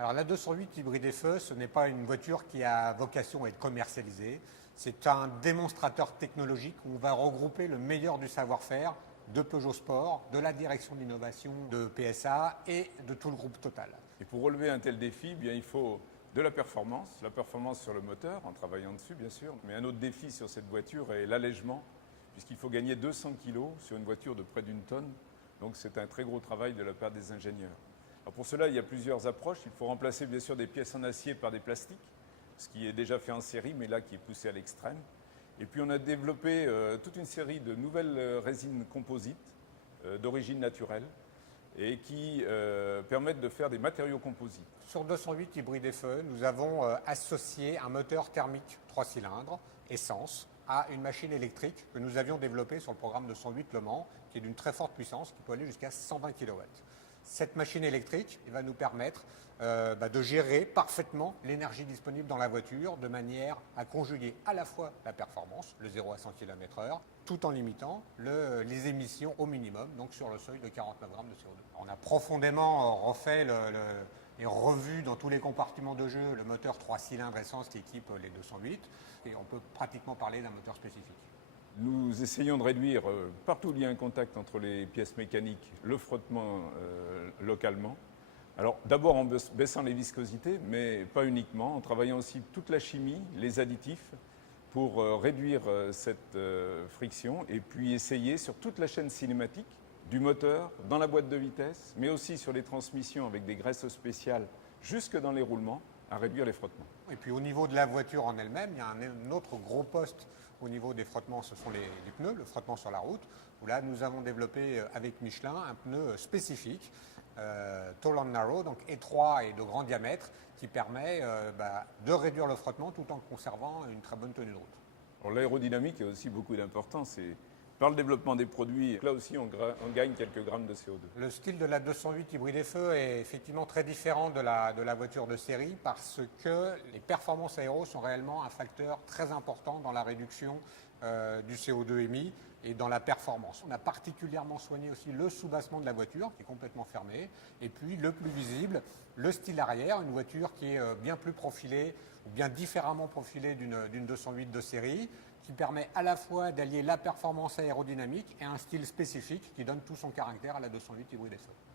Alors la 208 hybride FE, ce n'est pas une voiture qui a vocation à être commercialisée. C'est un démonstrateur technologique où on va regrouper le meilleur du savoir-faire de Peugeot Sport, de la direction d'innovation de PSA et de tout le groupe Total. Et pour relever un tel défi, bien, il faut de la performance sur le moteur, en travaillant dessus bien sûr. Mais un autre défi sur cette voiture est l'allègement, puisqu'il faut gagner 200 kg sur une voiture de près d'une tonne. Donc c'est un très gros travail de la part des ingénieurs. Alors pour cela, il y a plusieurs approches. Il faut remplacer bien sûr des pièces en acier par des plastiques, ce qui est déjà fait en série, mais là qui est poussé à l'extrême. Et puis on a développé toute une série de nouvelles résines composites d'origine naturelle et qui permettent de faire des matériaux composites. Sur 208 hybride FE, nous avons associé un moteur thermique 3 cylindres, essence, à une machine électrique que nous avions développée sur le programme de 108 Le Mans, qui est d'une très forte puissance, qui peut aller jusqu'à 120 kW. Cette machine électrique va nous permettre de gérer parfaitement l'énergie disponible dans la voiture de manière à conjuguer à la fois la performance, le 0 à 100 km/h, tout en limitant les émissions au minimum, donc sur le seuil de 49 grammes de CO2. On a profondément refait et revu dans tous les compartiments de jeu le moteur 3 cylindres essence qui équipe les 208 et on peut pratiquement parler d'un moteur spécifique. Nous essayons de réduire, partout où il y a un contact entre les pièces mécaniques, le frottement localement. Alors d'abord en baissant les viscosités, mais pas uniquement, en travaillant aussi toute la chimie, les additifs, pour réduire cette friction et puis essayer sur toute la chaîne cinématique, du moteur, dans la boîte de vitesse, mais aussi sur les transmissions avec des graisses spéciales, jusque dans les roulements, à réduire les frottements. Et puis au niveau de la voiture en elle-même, il y a un autre gros poste au niveau des frottements, ce sont les pneus, le frottement sur la route, où là nous avons développé avec Michelin un pneu spécifique, tall and narrow, donc étroit et de grand diamètre, qui permet de réduire le frottement tout en conservant une très bonne tenue de route. L'aérodynamique a aussi beaucoup d'importance. Par le développement des produits, là aussi on gagne quelques grammes de CO2. Le style de la 208 hybride FE est effectivement très différent de la voiture de série parce que les performances aéro sont réellement un facteur très important dans la réduction du CO2 émis et dans la performance. On a particulièrement soigné aussi le soubassement de la voiture qui est complètement fermé et puis le plus visible, le style arrière, une voiture qui est bien plus profilée ou bien différemment profilée d'une 208 de série, qui permet à la fois d'allier la performance aérodynamique et un style spécifique qui donne tout son caractère à la 208 hybride FE.